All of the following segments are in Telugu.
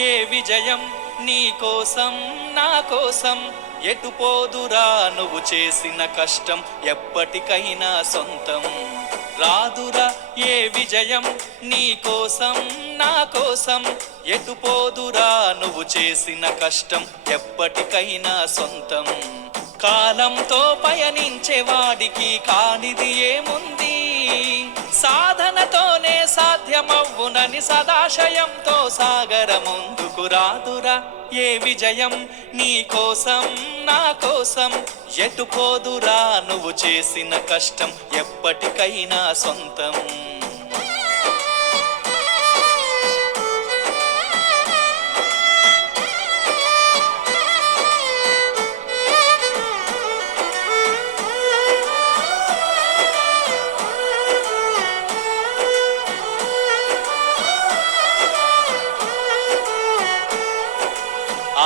ఏ విజయం నీ కోసం నా కోసం ఎటు పోదురా నువ్వు చేసిన కష్టం ఎప్పటికైనా సొంతం రాదురా ఏ విజయం నీ కోసం నా కోసం ఎటు పోదురా నువ్వు చేసిన కష్టం ఎప్పటికైనా సొంతం కాలంతో పయనించే వాడికి కానిది ఏముంది సాధనతోనే సాధ్యమవ్వునని సదాశయంతో సాగర ముందుకు రాదురా ఏ విజయం నీ కోసం నా కోసం ఎటు పోదురా నువ్వు చేసిన కష్టం ఎప్పటికైనా సొంతం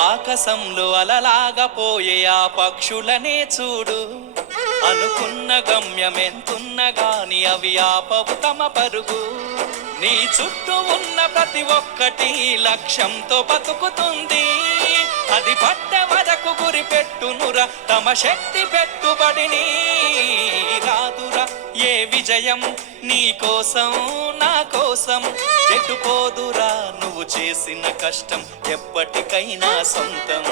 ఆకాశంలో అలలాగా పోయే ఆ పక్షులనే చూడు అనుకున్న గమ్యమెంతున్న గాని అవి ఆపవు తమ పరుగు నీ చుట్టూ ఉన్న ప్రతి ఒక్కటి లక్ష్యంతో బతుకుతుంది అది పట్టే వరకు గురి పెట్టునురా తమ శక్తి పెట్టుబడిని రాదురా ఏ విజయం నీ కోసం నా కోసం ఎటు పోదురా నువ్వు చేసిన కష్టం ఎప్పటికైనా సొంతం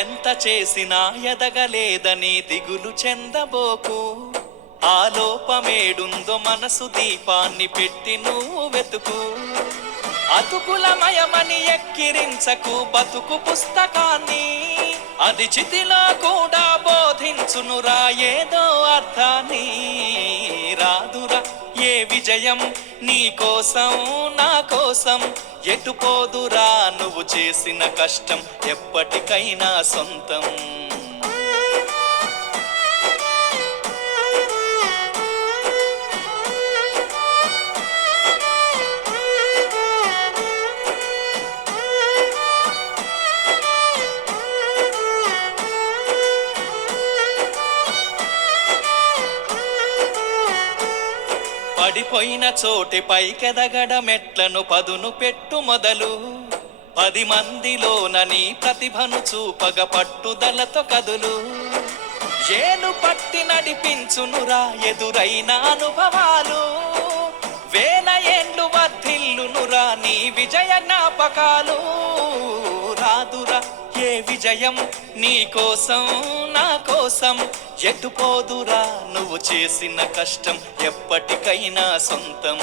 ఎంత చేసినా ఎదగలేదని దిగులు చెందబోకు ఆ లోపమేడుందో మనసు దీపాన్ని పెట్టి నువ్వు వెతుకు అతుకులమయమని ఎక్కిరించకు బతుకు పుస్తకాన్ని అది చితిలో కూడా బోధించునురా ఏదో అర్థాన్ని రాదురా ఏ విజయం నీ కోసం నా కోసం ఎటు పోదురా నువ్వు చేసిన కష్టం ఎప్పటికైనా సొంతం పడిపోయిన చోటి పైకెదగడ మెట్లను పదును పెట్టు మొదలు 10 మందిలోన నీ ప్రతిభను చూపగ పట్టుదలతో కదులు ఏలు పట్టి నడిపించునురా ఎదురైన అనుభవాలు వేల ఏండ్లు వర్ధిల్లునురా నీ విజయ జ్ఞాపకాలు రాదురా ఏ విజయం నీ కోసం నా కోసం ఎటు పోదురా నువ్వు చేసిన కష్టం ఎప్పటికైనా సొంతం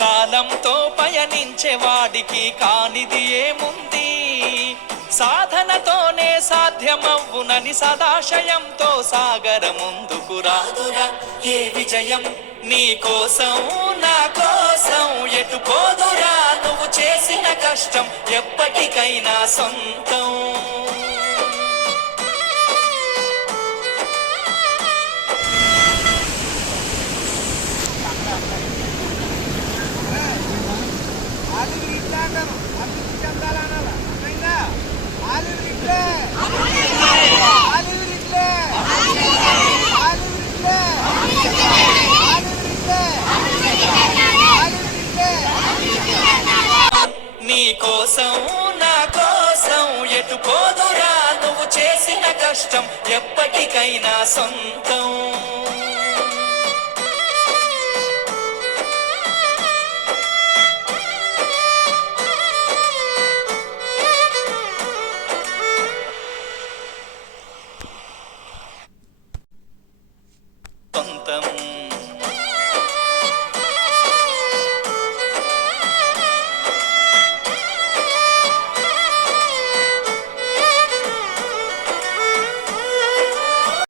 కాలంతో పయనించే వాడికి కానిది ఏముంది సాధనతోనే సాధ్యమవ్వునని సదాశయంతో సాగర ముందుకు రాదురా ఏ విజయం నీ కోసం నా కోసం ఎటు పోదురా నువ్వు చేసిన కష్టం ఎప్పటికైనా సొంతం నీ కోసం నా కోసం ఎటు పోదురా నువ్వు చేసిన కష్టం ఎప్పటికైనా సొంతం